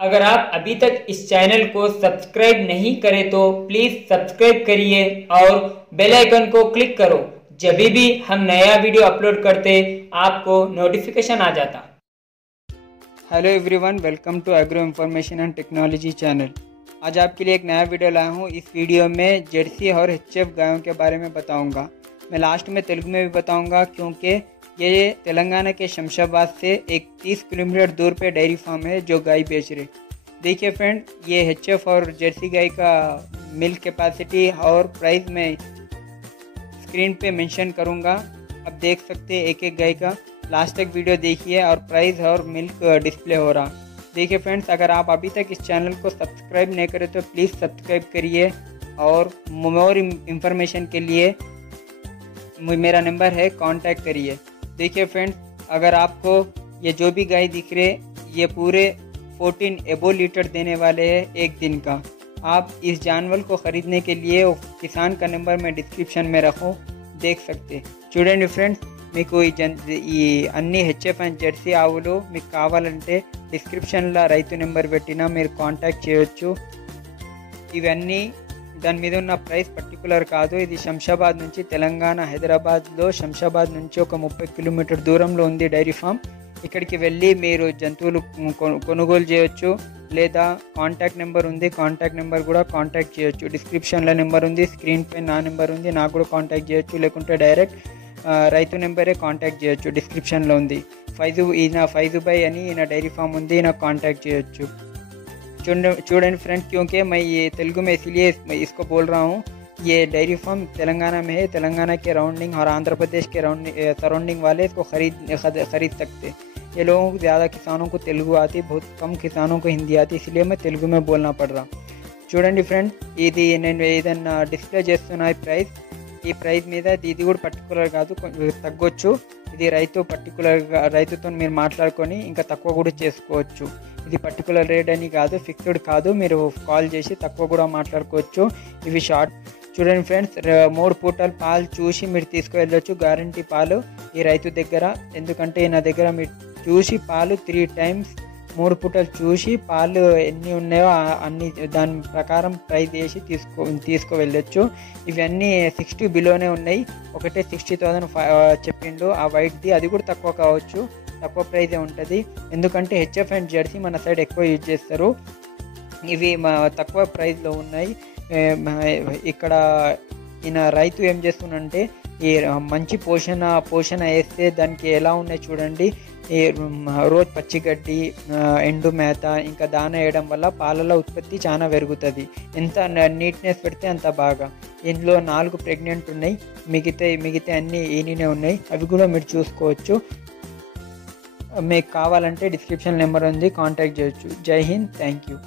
अगर आप अभी तक इस चैनल को सब्सक्राइब नहीं करें तो प्लीज़ सब्सक्राइब करिए और बेल आइकन को क्लिक करो। जब भी हम नया वीडियो अपलोड करते आपको नोटिफिकेशन आ जाता। Hello everyone, welcome to agro information and technology channel. आज आपके लिए एक नया वीडियो लाया हूँ। इस वीडियो में जर्सी और एचएफ गायों के बारे में बताऊँगा। मैं लास्ट में तेलुगु में भी बताऊँगा क्योंकि ये तेलंगाना के शमशाबाद से एक 30 किलोमीटर दूर पे डेयरी फार्म है जो गाय बेच रहे। देखिए फ्रेंड, ये एचएफ और जर्सी गाय का मिल्क कैपेसिटी और प्राइस में स्क्रीन पे मेंशन करूँगा। अब देख सकते हैं एक एक गाय का। लास्ट तक वीडियो देखिए और प्राइस और मिल्क डिस्प्ले हो रहा। देखिए फ्रेंड्स, अगर आप अभी तक इस चैनल को सब्सक्राइब नहीं करें तो प्लीज़ सब्सक्राइब करिए और मोर इंफॉर्मेशन के लिए मेरा नंबर है, कांटेक्ट करिए। देखिए फ्रेंड्स, अगर आपको ये जो भी गाय दिख रहे ये पूरे 14 एबो लीटर देने वाले हैं एक दिन का। आप इस जानवर को ख़रीदने के लिए किसान का नंबर मैं डिस्क्रिप्शन में रखूँ, देख सकते। చూడండి ఫ్రెండ్స్, మీకు ఈ అన్ని హెచ్ఎఫ్ అండ్ జెర్సీ ఆవులు మీకు కావాలంటే డిస్క్రిప్షన్లో రైతు నెంబర్ పెట్టినా మీరు కాంటాక్ట్ చేయొచ్చు। ఇవన్నీ దాని మీద ఉన్న ప్రైస్ పర్టికులర్ కాదు। ఇది శంషాబాద్ నుంచి తెలంగాణ హైదరాబాద్లో శంషాబాద్ నుంచి ఒక 30 కిలోమీటర్ దూరంలో ఉంది డైరీ ఫామ్। ఇక్కడికి వెళ్ళి మీరు జంతువులు కొనుగోలు చేయొచ్చు, లేదా కాంటాక్ట్ నెంబర్ ఉంది, కాంటాక్ట్ నెంబర్ కూడా కాంటాక్ట్ చేయొచ్చు। డిస్క్రిప్షన్లో నెంబర్ ఉంది, స్క్రీన్ పై నా నెంబర్ ఉంది, నాకు కూడా కాంటాక్ట్ చేయొచ్చు, లేకుంటే డైరెక్ట్ రైతు నెంబరే కాంటాక్ట్ చేయొచ్చు, డిస్క్రిప్షన్లో ఉంది। ఈయన ఫైజుబాయ్ అని ఈయన డైరీ ఫామ్ ఉంది, ఈయన కాంటాక్ట్ చేయొచ్చు। చూడండి ఫ్రెండ్स, क्योंकि मैं ये तेलुगु में इसलिए इसको बोल रहा हूँ। ये डेयरी फार्म तेलंगाना में है। तेलंगाना के राउंडिंग और आंध्र प्रदेश के सराउंडिंग वाले इसको खरीद सकते। ये लोगों को ज़्यादा किसानों को तेलुगु आती, बहुत कम किसानों को हिंदी आती, इसलिए मैं तेलुगु में बोलना पड़ रहा। చూడండి ఫ్రెండ్స్, ఇది నేను ఏదైనా డిస్ప్లే చేస్తున్న ప్రైస్, ఈ ప్రైస్ మీద ఇది కూడా పర్టికులర్ కాదు, తగ్గొచ్చు। ఇది రైతుతో మీరు మాట్లాడుకొని ఇంకా తక్కువ కూడా చేసుకోవచ్చు। ఇది పర్టికులర్ రేట్ అని కాదు, ఫిక్స్డ్ కాదు, మీరు కాల్ చేసి తక్కువ కూడా మాట్లాడుకోవచ్చు। ఇవి షార్ట్ చూడండి ఫ్రెండ్స్, 3 పూటల పాలు చూసి మీరు తీసుకువెళ్ళొచ్చు, గ్యారంటీ పాలు ఈ రైతు దగ్గర। ఎందుకంటే నా దగ్గర మీరు చూసి పాలు 3 టైమ్స్ 3 పూటలు చూసి పాలు ఎన్ని ఉన్నాయో అన్ని దాని ప్రకారం ప్రైస్ వేసి తీసుకువెళ్ళొచ్చు। ఇవన్నీ 60 బిలోనే ఉన్నాయి। ఒకటే 60,000 చెప్పిండు ఆ వైట్ది, అది కూడా తక్కువ కావచ్చు, తక్కువ ప్రైజే ఉంటుంది। ఎందుకంటే హెచ్ఎఫ్ అండ్ జెర్సీ మన సైడ్ ఎక్కువ యూజ్ చేస్తారు, ఇవి తక్కువ ప్రైస్లో ఉన్నాయి। ఇక్కడ ఈయన రైతు ఏం చేస్తుందంటే ఈ మంచి పోషణ వేస్తే దానికి ఎలా ఉన్నాయి చూడండి। ఈ రోజు పచ్చిగడ్డి, ఎండు మేత ఇంకా దాన వేయడం వల్ల పాలల ఉత్పత్తి చాలా పెరుగుతుంది। ఎంత నీట్నెస్ పెడితే అంత బాగా। ఇందులో 4 ప్రెగ్నెంట్ ఉన్నాయి, మిగతా అన్నీ ఈయననే ఉన్నాయి, అవి కూడా మీరు చూసుకోవచ్చు। మీకు కావాలంటే డిస్క్రిప్షన్ నెంబర్ ఉంది, కాంటాక్ట్ చేయొచ్చు। జై హింద్, థ్యాంక్ యూ।